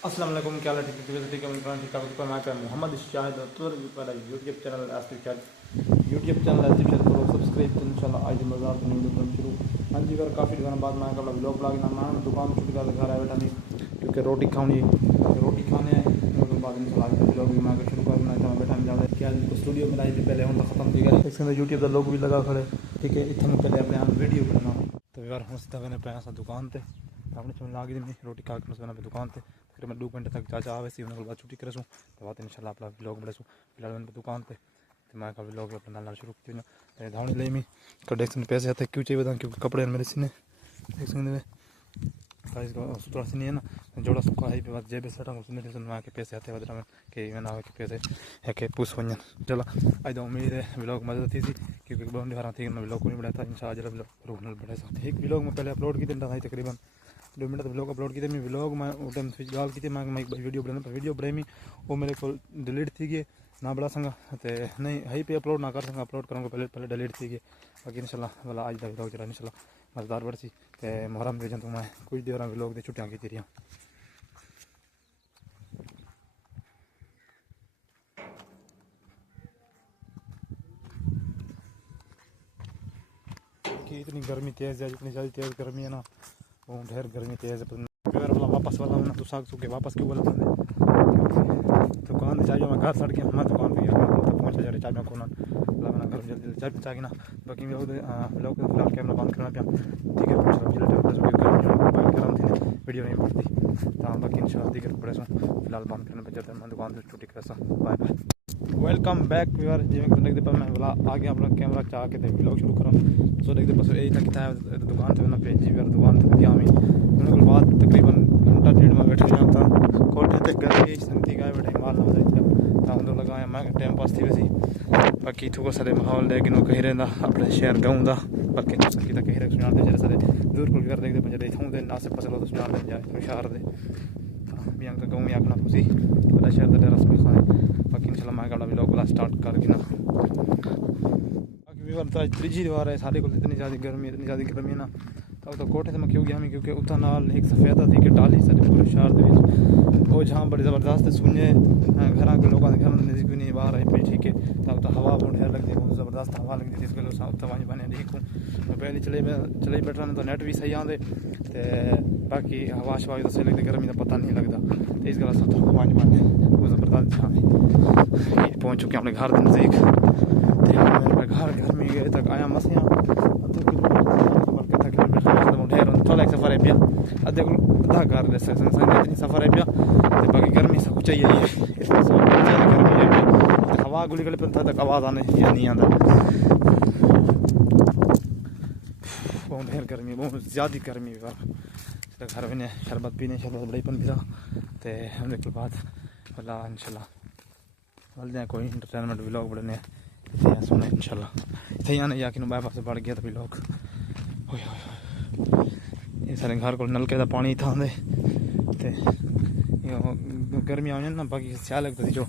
अस्सलाम वालेकुम, क्या हाल है? ठीक है मैं मोहम्मद शाहिद और पर यूट्यूब चैनल आसिफ शाहिद करो सब्सक्राइब तो इंशाल्लाह आज मज़ार बने वीडियो शुरू। हाँ जी अगर काफ़ी दिन बाद मैं कपड़ा व्लॉग ब्लॉग ना मैं दुकान छुट्टी का घर आया बैठा नहीं क्योंकि रोटी खानी रोटी खाने उसके बाद इंशाल्लाह आज व्लॉग भी मैं शुरू करना चाहूँ बैठा नहीं ज़्यादा क्या स्टूडियो में आई थी पहले हम ख़त्म थी गया इसके अंदर यूट्यूब का लोग भी लगा खड़े। ठीक है इतने पहले अपने यहाँ वीडियो बनाना तो यार हम सीधा मैंने पैसा दुकान पर अपने चुन लाग दी रोटी खा के मैंने दुकान पर तकरीबन 2 घंटे तक चाचा आवे सी उन्होंने बाद छुट्टी करे तो बात इंशाल्लाह अपना व्लॉग बड़े फिलहाल मैंने दुकान पे तो मैं का व्लॉग अपना नाल शुरू की ना धावणी ले मी कडेक्शन पैसे आते क्यों चाहिए बता क्योंकि कपड़े मेरे सीने में साइज सुथरा सीने है ना जोड़ा सुखा है पे बात जेब सटा उसने मैं के पैसे आते वदरा में के मैं ना के पैसे है के पुस वन्य चला आई दो उम्मीद है व्लॉग मदद थी क्योंकि बहुत बार थी मैं व्लॉग को नहीं बनाया था इंशाल्लाह व्लॉग रूनल बड़ा सा एक व्लॉग में पहले अपलोड की दिन था तकरीबन 2 मिनट व्लॉग अपलोड किए मैं व्लॉग में वो टाइम स्विच गाल की मैं वीडियो बनाने वीडियो बनाई मैं वो मेरे को डिलीट थी गए ना बड़ा संगा तो नहीं हाई पे अपलोड ना कर संगा अपलोड करूँगा पहले डिलीट थी गए बाकी इंशाल्लाह वाला आज का व्लॉग जरा इंशाल्लाह मज़ेदार बढ़ सी तो मुहर्रम भेजन तो मैं कुछ देर व्लॉग की छुट्टियाँ की रही कि इतनी गर्मी तेज़ है जितनी ज़्यादा तेज़ गर्मी है ना वो ढेर गर्मी तेज़ है वापस वाला ना तो साग सूखे वापस क्यों बोला दुकान चाहिए मैं घर सड़ गया मैं दुकान पे पहुँचा जा रहा चाय में कोना मैं घर जल्दी चाय पीछा ना बाकी लोग फिलहाल कैमरा बंद करना पाया ठीक है गर्म थी वीडियो नहीं बनती तो बाकी इंशाल्लाह दिक्कत पड़े सो फिलहाल बंद करने पे चलते मैं दुकान से छुट्टी कर बाय बाय वेलकम बैक यार जिम्मे देखते पर मैं बोला आगे अपना कैमरा चाह के व्लॉग शुरू करूँ सो देखते बस यही तक था दुकान से मैं भेजी यार दुकान से दिया मैं बाद तकरीबन घंटा डेढ़ में बैठे था कोठे तक गए संती गाय बैठे माल ना लगाया मैं टाइम पास थी वैसी बाकी थोड़ा सारे माहौल लेकिन वो कहीं रहता अपने शहर गाँव का बाकी संगीत कहीं रख सुना जरा सारे दूर को कर देखते पंजे इतों के आसे पासे लोग सुना दे जाए शहर दे भी अंक गाँव में आखना खुशी बड़ा शहर का रस्म खाने बाकी इंशाल्लाह मैं अपना व्लॉग वाला स्टार्ट करके ना बाकी भी त्रीजी दीवार है सारे को इतनी ज़्यादा गर्मी है ना तो कोठे से मैं क्यों गया मैं क्योंकि उतना नाल एक सफेदा थी कि टाली सारे पूरे शहर वो जहाँ बड़ी ज़बरदस्त सुने घर के लोगों के घर नज़दीक भी नहीं बाहर आई पे ठीक है तो हवा बहुत ढेर लगती है बहुत ज़बरदस्त हवा लगती थी इसके लिए बने ठीक हूँ तो पहले चले बैठा तो नेट भी सही आते तो बाकी हवा शवा तो सही लगती गर्मी का पता नहीं लगता तो इस गल हवा बने बहुत ज़बरदस्त जहाँ पहुँच चुके अपने घर के नज़दीक घर में गए तक आया मसियाँ थोड़ा एक सफ़र है पिया अद्धा घर इतनी सफ़र है पिया बाकी गर्मी सब चाहिए गर्मी है हवा गुली गले पर तक आवाज़ आने या नहीं आता बहुत ढेर गर्मी बहुत ज़्यादा गर्मी घर में शरबत पीने शरबत बड़ीपन भी तो के बाद अल्लाह इंशाल्लाह बोल जाए कोई इंटरटेनमेंट व्लॉग बड़े सुने इंशाल्लाह इतने आने जाके बाईपास से बढ़ गया तो व्लॉग ये सारे घर को नलके का पानी था गर्मी आ ना बाकी स्याल लगती जो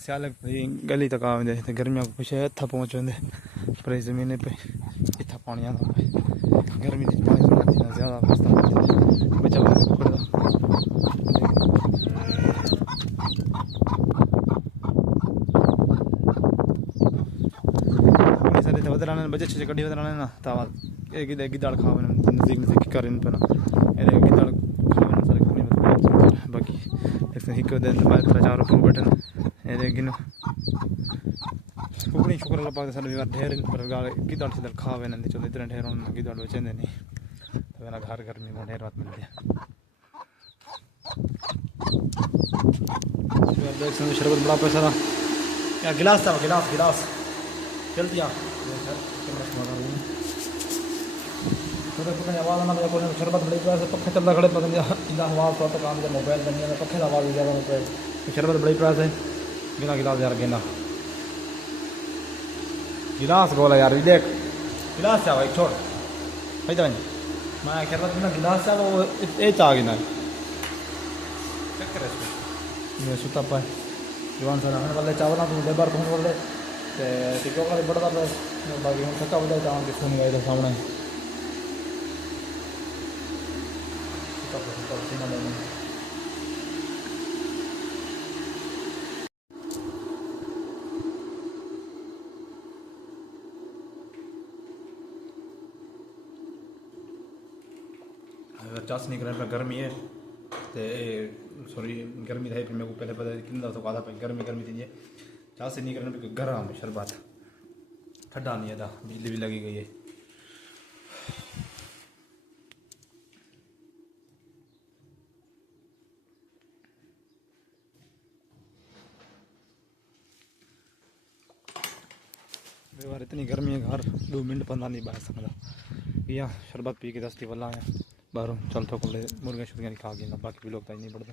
स्याल लगती गली तक आते गर्मियों को कुछ इतना पहुँच जाते पर इस ज़मीन पे इतना पानी आता गर्मी पानी ज़्यादा बचा वदराने बजे छे कड़ी वदराने ना तावा एक गिदाड़ खावे नजदीक कर इन पे ना ए गिदाड़ खावे सारे कोनी में बाकी एक से हिक दिन बाद 3-4 ऊपर बैठे ना ए गिनो कुकड़ी शुक्र अल्लाह पाक सारे विवाद ढेर इन पर गाल गिदाड़ से खावे न चलो इतने ढेर on गिदाड़ बचेंदे नहीं तो मेरा घर गर्मी में ढेर बात मिलती है देख सकते शरबत बड़ा पैसा था या गिलास था गिलास जल्दी आ आवाज़ ना शरबत बड़ी प्राइस पखे चलता खड़े पता नहीं आवाज़ थोड़ा काम मोबाइल बनी है पखे आवाज़ ज़्यादा शरबत बड़ी प्राइस है बिना गिलास यार गिना गिलास बोला यार देख गिलास चाह भाई छोड़ भाई तो मैं शरबत बिना गिलास चाह वो ये चाह गिना चक्कर है सुता पाए जवान सर आने वाले चावल तुम लेबर पहुँच वाले टिको का बड़ा बाकी हम थका बजाए चावल किसको नहीं गए सामने चाशनी करने पर गर्मी है तो सॉरी गर्मी है फिर मेरे को पहले पता कि तो आधा पे गर्मी गर्मी थी चाशनी करने पर गर्म है शरबत ठंडा नहीं था बिजली भी लगी गई है। बार इतनी गर्मी है घर 2 मिनट बंदा नहीं बाहर सकता या शरबत पी के दस्ती वाला है बाहरों चल तो खुले मुर्गियाँ शुर्गियाँ खा गई बाकी भी लोग तो नहीं पड़ते।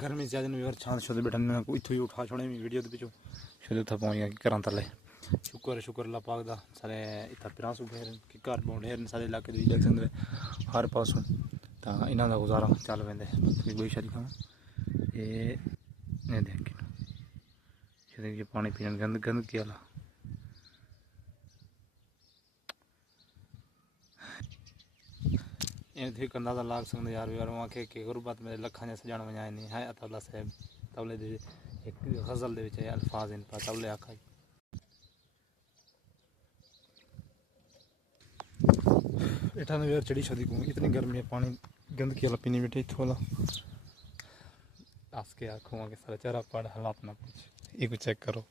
गर्मी ज़्यादा नहीं यार छान शुद्ध बैठन में इतों ही उठा छोड़े वीडियो के पिछू शुद्ध था पहुँच करा तले शुक्र अल्लाह पाक दा सारे इतना पिरासू फेर कि घर बौंडे सारे इलाके देख सकते हर पासों तो इन्हों का गुजारा चल पेंदे कोई शरी खावा ये देख पानी पीने गंदगी वाला ये अंदाजा लाग सकते यार यार वहाँ के गुरबत मेरे लखा ने सजाण वजाए नहीं है अतौला साहब तबले एक गज़ल दे अल्फाज इन पर तबले आखा इठा यार चढ़ी शादी को इतनी गर्मी है पानी गंदगी वाला पीने बैठे थोड़ा आस के आँखों के सारा चेहरा पड़ हालात ना कुछ एक चेक करो।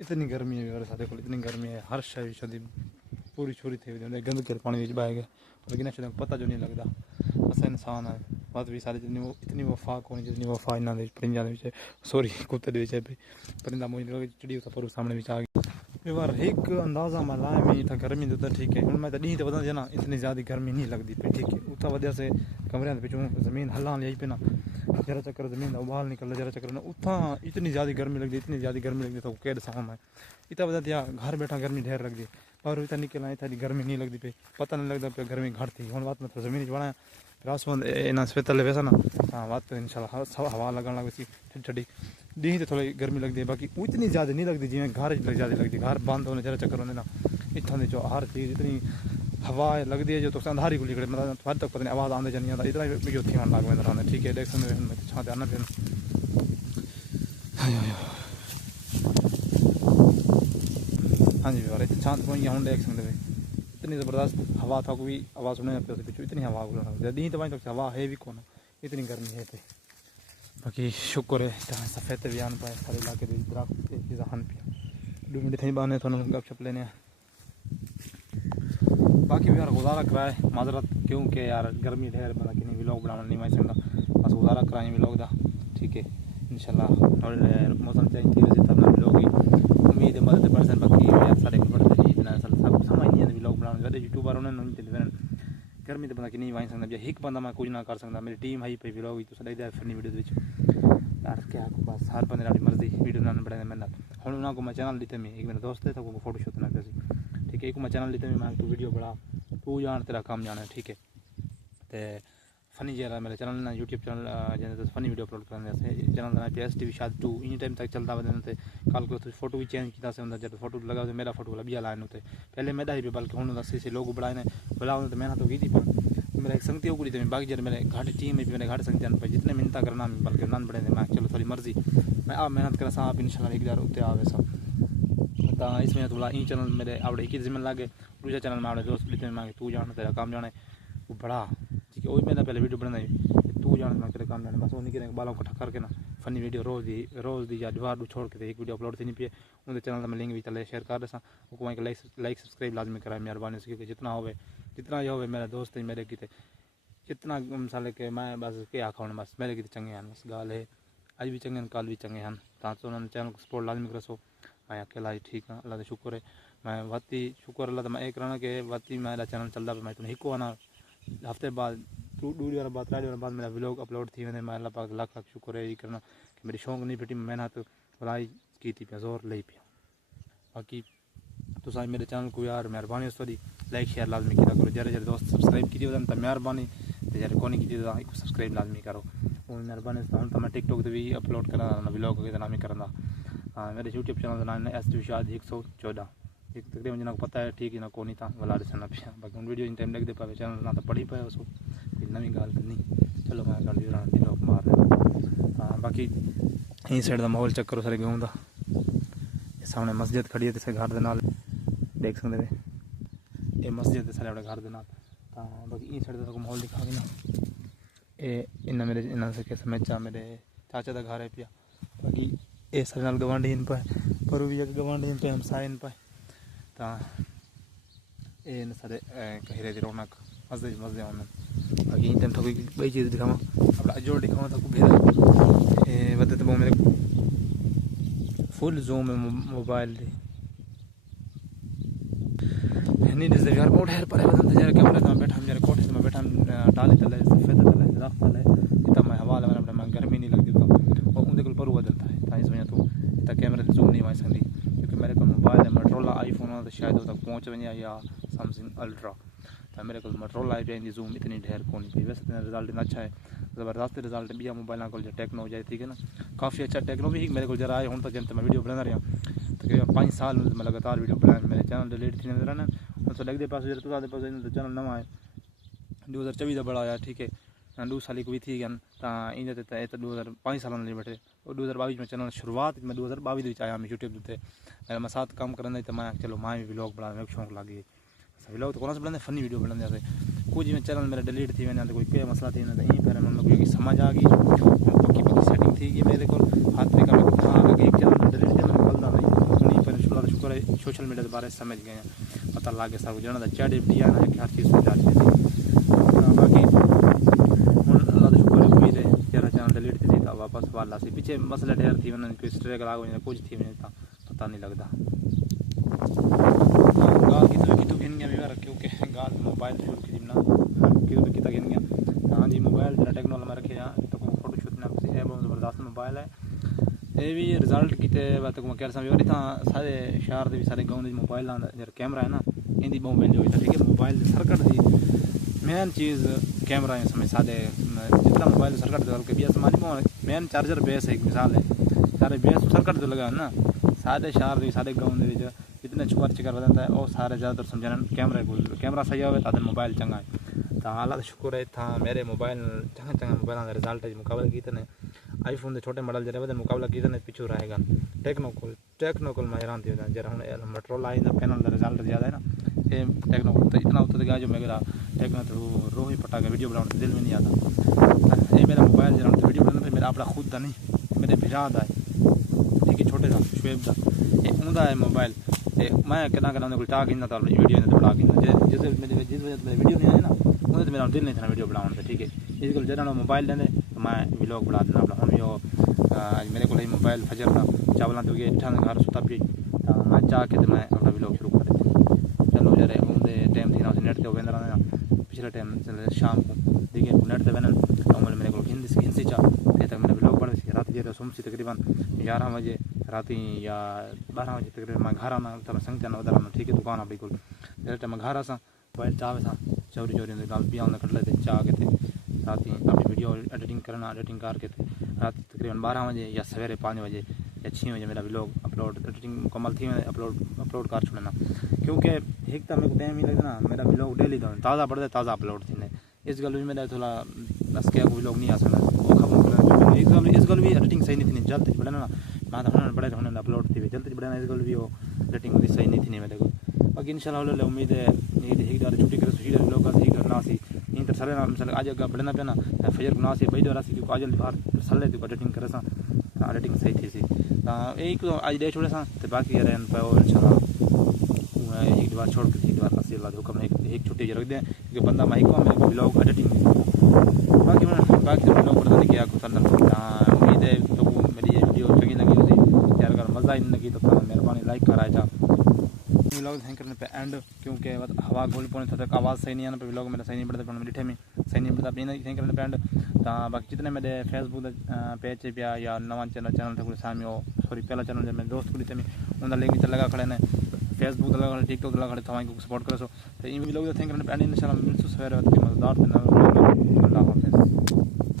इतनी गर्मी है यार सारे को इतनी गर्मी है हर शय शादी पूरी छोरी थी गंद कर पानी बह गया लेकिन शादी पता जो नहीं लगता असा इंसान है बात भी सारी इतनी वफा कौन जितनी वफा इन्हों परिंजा सॉरी कुत्ते परिंदा मुझे चिड़ी पर सामने भी आ गई बार एक अंदाजा मैं लाए मैं था गर्मी तो ठीक है मैं तो डी तो बता ना इतनी ज़्यादा गर्मी नहीं लगती पे ठीक है उतना वजह से कमरे पिछू ज़मीन हल्ला ले पे ना जरा चक्कर ज़मीन उबाल निकल जरा चक्कर ना उतना इतनी ज़्यादा गर्मी लगती इतनी ज़्यादा गर्मी लगती तो कैद साम है इतना वजह या घर बैठा गर्मी ढेर लगती और इतना निकल आए इतनी गर्मी नहीं लगती पे पता नहीं लगता पे गर्मी घट थी हम बात में तो ज़मीन बनाया रासवन इन्हें सफेद तले वैसा ना हाँ बात तो इंशाल्लाह हवा लगन लग वैसी ठंडी डी तो थोड़ी गर्मी लगती है बाकी इतनी ज़्यादा नहीं लगती जिमें घर ज़्यादा लगती घर बंद होने जरा चक्कर होने ना इतना जो हर चीज़ इतनी हवा लगती है जो तो अंधारी को लिखड़े मतलब हर तक पता नहीं आवाज़ आने जानी आता इतना भी जो थी लाग में रहने ठीक है देख सकते मैं छाते आना फिर हाँ जी बारे छात को हूँ देख सकते इतनी ज़बरदस्त हवा था कोई आवाज़ सुनने पे पिछू इतनी हवा दी तो वहीं तक हवा है भी कौन इतनी गर्मी है पे बाकी शुक्र है जहाँ सफ़ेद भी आन पाए सारे इलाके दरख्त चीज़ा हन पिया 2 मिनट थी बहाने थोड़ा गपशप लेने बाकी भी यार गुजारा कराए माजरत क्योंकि यार गर्मी ढेर बना कि नहीं व्लॉग बनाना नहीं मैं सकता बस गुजारा कराए व्लॉग का ठीक है इंशाल्लाह मौसम चेंज थी तब ना व्लॉग ही उम्मीद है मदद परसेंट बाकी यार सारे बढ़ते सब समझ नहीं आते व्लॉग बनाने वाले यूट्यूबर उन्होंने गर्मी तो बंदा कि नहीं वाई सकता एक बंदा मैं कुछ ना कर सकता मेरी टीम है पे व्लॉग तो साढ़े फिरनी वीडियो यार क्या बस हर बंदे की मर्जी वीडियो बनाने बड़े मेहनत हूँ उन्होंने को मैं चैनल लीते में एक मेरा दोस्त है तो वो फोटो शूट ना पे ठीक है एक मैं चैनल लीते में मैं तू वीडियो बड़ा तू जान तेरा काम जाना ठीक है तो फनी जरा मेरा चैनल ना यूट्यूब चैनल जैसे फनी वीडियो अपलोड करने चैनल ना PSTV शायद 2 इन टाइम तक चलता वजन थे कल को फोटो भी चेंज किया से जब फोटो लगा तो मेरा फोटो लबिया लाइन होते पहले मैदा ही पे बल्कि हूँ दस से लोग बढ़ाए ने बुला तो मेहनत हो गई थी पर मेरा एक संगति होगी तो बाकी जब मेरे घाट टीम में भी मेरे घाट संगति पे जितने मिनता करना बल्कि नन बड़े मैं चलो थोड़ी मर्जी मैं आप मेहनत करा सा आप इंशाल्लाह 1000 उत्ते आवे सब तो इसमें थोड़ा ई चैनल मेरे आवड़े एक जिम्मे लागे दूसरा चैनल में आवड़े दोस्त लीते मैं तू जाना तेरा काम जाने वो बड़ा ठीक है वही मैंने पहले वीडियो बनाई तू जाने मैं तेरे काम जाने बस वो निकले बालों इकट्ठा करके ना फनी वीडियो रोज़ दी या दीवार छोड़ के एक वीडियो अपलोड थी नहीं पे उनके चैनल में लिंक भी चले शेयर कर देसा वो लाइक सब्सक्राइब लाजमी कराए मेहरबानी से क्योंकि जितना हो मेरा दोस्त है मेरे किते जितना मिसाल के मैं बस क्या आखा बस मेरे किते चंगे हैं बस गाल है अज भी चंगे कल भी चंगे हैं तो उन्होंने चैनल को सपोर्ट लाजमी करो मैं अकेला ही ठीक हाँ अल्लाह का शुक्र है मैं वाती शुक्र अल्लाह मैं एक रहना कि वाती मेरा चैनल चलता पे मैं तुम्हें एक आना हफ्ते बाद 2 बार बाद 3 बार बाद मेरा व्लॉग अपलोड थी मैंने मैं अल्लाह पाक लाख शुक्र है ये करना कि मेरी शौक नहीं फिटी मेहनत भलाई की थी पे जोर ले पिया बाकी तो साई मेरे चैनल को यार मेहरबानी थोड़ी लाइक शेयर लाजमी किया करो जरा जरा दोस्त सब्सक्राइब की तो मेहरबानी जरा कौन की सब्सक्राइब लाजमी करो वो मेहरबानी हूँ तो मैं टिकटॉक भी अपलोड करा व्लॉग के नाम ही करना मेरे यूट्यूब चैनल का नाम है STV शाद 114 एक तकरीबन जिन्हें पता है ठीक जिन्हें को नहीं था वाला ॾिसण पिया बाक़ी उन वीडियो टाइम लॻंदे पिया चैनल ना तो पढ़ी पिया उसको कोई नवी ॻाल्हि त नहीं चलो मैं कर दिया दिलों मार हाँ बाकी यहीं साइड का माहौल चेक करो सारे गाँव का सामने मस्जिद खड़ी है तो घर के नाल देख सकते ये मस्जिद है सारे अपने घर के नाल बाकी ई साइड का माहौल दिखा ना ये इन मेरे इन्होंने से समय चा मेरे चाचा का घर है पिया बाकी ये सारे नाल गवांढी इन पे पर भी गवांढी इन पे हमसाए इन पे तो ये सारे कहिरे दी रौनक मस्जिद मस्जिद होने बाकी इन टाइम थोड़ी बड़ी चीज़ दिखावा अपना जोड़ दिखावा तो भेजा बता तो मेरे फुल जूम है मोबाइल दी नहीं दिस यार बहुत हेर पर बदन जरा कैमरे में बैठा हम जरा कोठे में बैठा टाले तले सफेद तले राख तले इतना मैं हवा लगा मैं गर्मी नहीं लगती तो और उनके को पर हुआ चलता है तो इस वजह तो इतना कैमरे से जूम नहीं आ सकती क्योंकि मेरे को मोबाइल है मोटरोला आईफोन हो तो शायद वो तक पहुँच वजे या सैमसंग अल्ट्रा तो मेरे को मोटरोला आई पे जूम इतनी ढेर कौन पी वैसे तो रिजल्ट इतना अच्छा है ज़बरदस्त रिजल्ट भी मोबाइल को टेक्नो जाए ठीक है ना काफ़ी अच्छा टेक्नो भी मेरे को जरा आए हूँ तो जब मैं वीडियो बना रहा तकरीबन 5 साल मैं लगातार वीडियो बनाया मेरे चैनल डिलीट थी नजर ना तो लगते पास तो पास चैनल नवा है 2024 का बड़ा आया ठीक है 2 साल भी थी गया इन 2005 साल बैठे और 2022 में चैनल शुरुआत में 2022 आया मैं यूट्यूब ते मैं साथ काम करने तो मैं चलो मैं भी व्लॉग बनाने का शौक लगी व्लॉग तो कौन सा बनाते फनी वीडियो बनाते कुछ में चैनल मेरा डिलीट थी मैंने तो कोई क्या मसला थी ना यहीं पर मतलब समझ आ गई पक्की पक्की सेटिंग थी कि मेरे को हाथ में का एक चैनल डिलीट किया मैंने बदला नहीं पर शुक्र है सोशल मीडिया के बारे में समझ गए पता लगे सब जना चैट दिया ना कि हर चीज़ समझा बाकी अल्लाह का शुक्र है उम्मीद है जरा चैनल डिलीट थी तो वापस वाला सी पीछे मसला ढेर थी मैंने कोई स्ट्रेक लाग कुछ थी मैंने पता नहीं लगता गाल की तो गिन गया भी रखे के गाल मोबाइल शूट की जिमना कितना गिन गया हाँ जी मोबाइल जरा टेक्नोलॉजी में रखे यहाँ तो फोटो शूट ना है बहुत ज़बरदस्त मोबाइल है ये भी रिजल्ट किते बात को कह रहा था सारे शहर के भी सारे गाँव के मोबाइल जरा कैमरा है ना इनकी बहुत वैल्यू होता ठीक है मोबाइल सर्किट की मेन चीज़ कैमरा है समय सारे जितना मोबाइल सर्किट के भी हमारी मेन चार्जर बेस है एक मिसाल है सारे बेस सर्किट तो लगा ना सारे शहर सारे गाँव जितने छुआर चिकर बदलता है और सारे ज़्यादातर समझना कैमरा सही हो तो मोबाइल चंगा है तो अल्लाह का शुक्र है था मेरे मोबाइल चंगा चंगा मोबाइल का रिजल्ट है मुकाबले कितने आईफोन के छोटे मॉडल जरा बदल मुकाबला कितने पिछू रहेगा टेक्नोकल में हैरान थी जरा हम मोटरोला आई पैनल का रिजल्ट ज़्यादा है ना ये टेक्नोकल तो इतना उत्तर गया जो मेरा टेक्नो तो रो ही पटा वीडियो बनाने दिल में नहीं आता ये मेरा मोबाइल जरा वीडियो बनाने मेरा अपना खुद का नहीं मेरे भिराद है ठीक है छोटे सा शुएब का ये ऊँदा है मोबाइल मैं कहना कोई टाक इन वीडियो ने बड़ा जिस वजह से मेरे वीडियो नहीं आए ना उन्हें तो मेरा दिल नहीं था वीडियो बनाने ठीक है इस जरा मोबाइल देने तो मैं व्लॉग बना देना अपना हम यो मेरे को मोबाइल फजर था चावल तो इठा घर सुता पी मैं चाह के मैं अपना व्लॉग शुरू कर देती चलो जरा उनके टाइम थी ना नेट से वेंदा रहना पिछले टाइम शाम को देखिए नेट से वेन मेरे को हिंदी चाह तक मेरा व्लॉग बन रात जरा सुमसी तकरीबन 11 बजे राती या 12 बजे तकरीबन मैं घर आना तो मैं संग जाना उधर ठीक है दुकान बिल्कुल जैसे टाइम मैं घर आसा मोबाइल चाह सा चोरी चोरी गाल पिया कट लेते चाह के थे रात अपनी वीडियो एडिटिंग करना एडिटिंग करके थे रात तकरीबन 12 बजे या सवेरे 5 बजे या 6 बजे मेरा व्लॉग अपलोड एडिटिंग मुकम्मल थी मैं अपलोड कर छोड़ना क्योंकि एक तो मेरे को टाइम ही लगता ना मेरा व्लॉग डेली तो ताज़ा पड़ता ताज़ा अपलोड थी इस गल भी मेरा थोड़ा बस क्या कोई व्लॉग नहीं आ सकता इस गल भी एडिटिंग सही नहीं थी जल्द बढ़े ना मैं तो बड़े होने अपलोड थी जल्द बढ़े इस गल भी वो एडिटिंग होती सही नहीं थी मेरे को बाकी इंशाल्लाह उम्मीद है एक बार छुट्टी करे व्लॉग का ना सी इन तर सले ना आज बढ़ना पे ना फजर ना सी बई दौरा सी क्योंकि आज बाहर सले तो एडिटिंग करे सा एडिटिंग सही थी सी एक आज डे छोड़े सा तो बाकी रहन पे और इंशाल्लाह एक बार छोड़ के एक बार असी अल्लाह हुक्म एक छुट्टी रख दें क्योंकि बंदा माइक को मेरे को व्लॉग एडिटिंग बाकी तो व्लॉग पता नहीं क्या कुछ उम्मीद है तो मेरी ये वीडियो चंगी लगी होती यार अगर मज़ा ही नहीं लगी तो मेहरबानी लाइक कराए जा व्लॉग नहीं करने पे एंड क्योंकि हवा गोल पौने तक आवाज़ सही नहीं आने पे व्लॉग मेरा सही नहीं पड़ता मिठे में सही नहीं पड़ता अपनी नहीं करने पे एंड तो बाकी जितने मेरे फेसबुक पेज पे या नवा चैनल थे सामी हो सॉरी पहला चैनल जब मेरे दोस्त को में उनका लिंक नीचे लगा खड़े ने फेसबुक लगा खड़े टिकटॉक लगा खड़े तव्हां सपोर्ट करो तो इन व्लॉग थे करने पे एंड इंशाल्लाह मिलसू सवेरे मज़ेदार